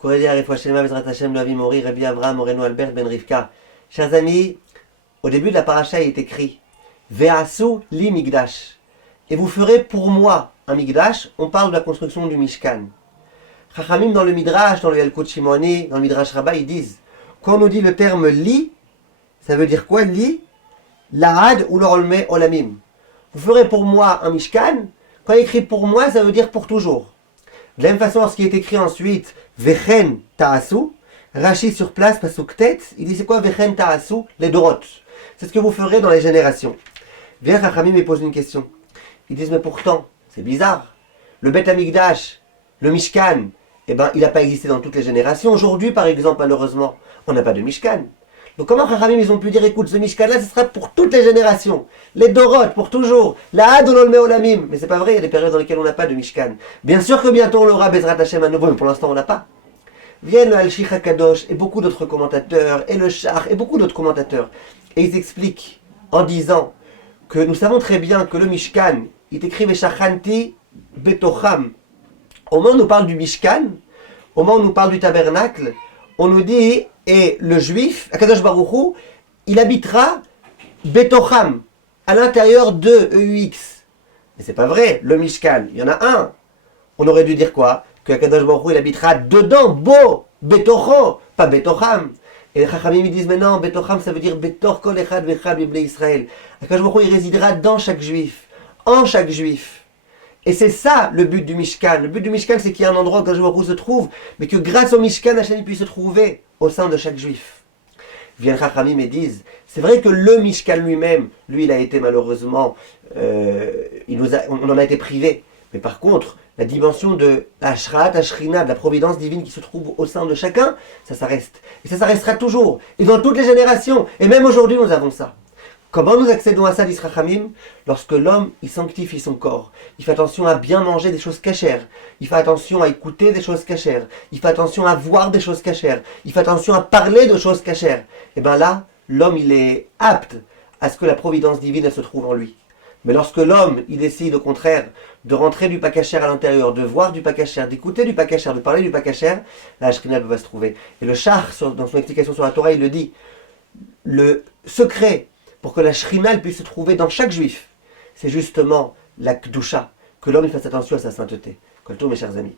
Rabbi Avraham Moreno Albert Ben Rivka. Chers amis, au début de la paracha, il est écrit Ve'asu li migdash. Et vous ferez pour moi un migdash. On parle de la construction du Mishkan. Chachamim dans le Midrash, dans le Yalkut Shimoni, dans le Midrash Rabbah, ils disent quand on nous dit le terme li, ça veut dire quoi li? Lahad ou l'orolme olamim. Vous ferez pour moi un Mishkan. Quand il est écrit pour moi, ça veut dire pour toujours. De la même façon, ce qui est écrit ensuite, Vechen ta'asu, Rashi sur place, pasuk tet, il dit c'est quoi Vechen ta'asu? Les dorot. C'est ce que vous ferez dans les générations. Viens, Chachamim me pose une question. Ils disent mais pourtant, c'est bizarre. Le Bet Hamikdash, le Mishkan, eh ben, il n'a pas existé dans toutes les générations. Aujourd'hui, par exemple, malheureusement, on n'a pas de Mishkan. Donc comment Chachamim ils ont pu dire écoute, ce Mishkan-là, ce sera pour toutes les générations. Les Dorot, pour toujours. La Hadolol Meolamim. Mais c'est pas vrai, il y a des périodes dans lesquelles on n'a pas de Mishkan. Bien sûr que bientôt on l'aura, Bezrat Hashem à nouveau, mais pour l'instant on n'a pas. Viennent le Al-Shich HaKadosh et beaucoup d'autres commentateurs, et le Shach, et beaucoup d'autres commentateurs. Et ils expliquent en disant que nous savons très bien que le Mishkan, il est écrit Veshachanti Betocham. Au moment où on nous parle du Mishkan, au moment où on nous parle du tabernacle, on nous dit, et le juif, Akadosh Baruch Hu, il habitera Betocham, à l'intérieur de EUX. Mais c'est pas vrai, le Mishkan, il y en a un. On aurait dû dire quoi? Que Akadosh Baruch Hu, il habitera dedans, Bo, Betocho, pas Betocham. Et les Chachamim ils disent, mais non, Betocham, ça veut dire Betor Kol Echad Vechad Biblei Israël. Akadosh Baruch Hu, il résidera dans chaque juif, en chaque juif. Et c'est ça le but du Mishkan. Le but du Mishkan, c'est qu'il y a un endroit où Akadosh Baruch Hu se trouve, mais que grâce au Mishkan, Hachem puisse se trouver au sein de chaque juif. Viennent Chachamim et disent, c'est vrai que le Mishkan lui-même, lui, il a été malheureusement, on en a été privé. Mais par contre, la dimension de l'Ashrat, Ashrina, de la providence divine qui se trouve au sein de chacun, ça reste. Et ça restera toujours. Et dans toutes les générations. Et même aujourd'hui, nous avons ça. Comment nous accédons à ça, disent Chachamim? Lorsque l'homme, il sanctifie son corps. Il fait attention à bien manger des choses cachères. Il fait attention à écouter des choses cachères. Il fait attention à voir des choses cachères. Il fait attention à parler de choses cachères. Et bien là, l'homme, il est apte à ce que la providence divine, elle se trouve en lui. Mais lorsque l'homme, il décide au contraire de rentrer du pakasher à l'intérieur, de voir du pakasher, d'écouter du pakasher, de parler du pakasher, la Shekhinah va se trouver. Et le Shach, dans son explication sur la Torah, il le dit. Le secret pour que la Shekhinah puisse se trouver dans chaque juif, c'est justement la Kedusha, que l'homme fasse attention à sa sainteté. Kol tov, mes chers amis.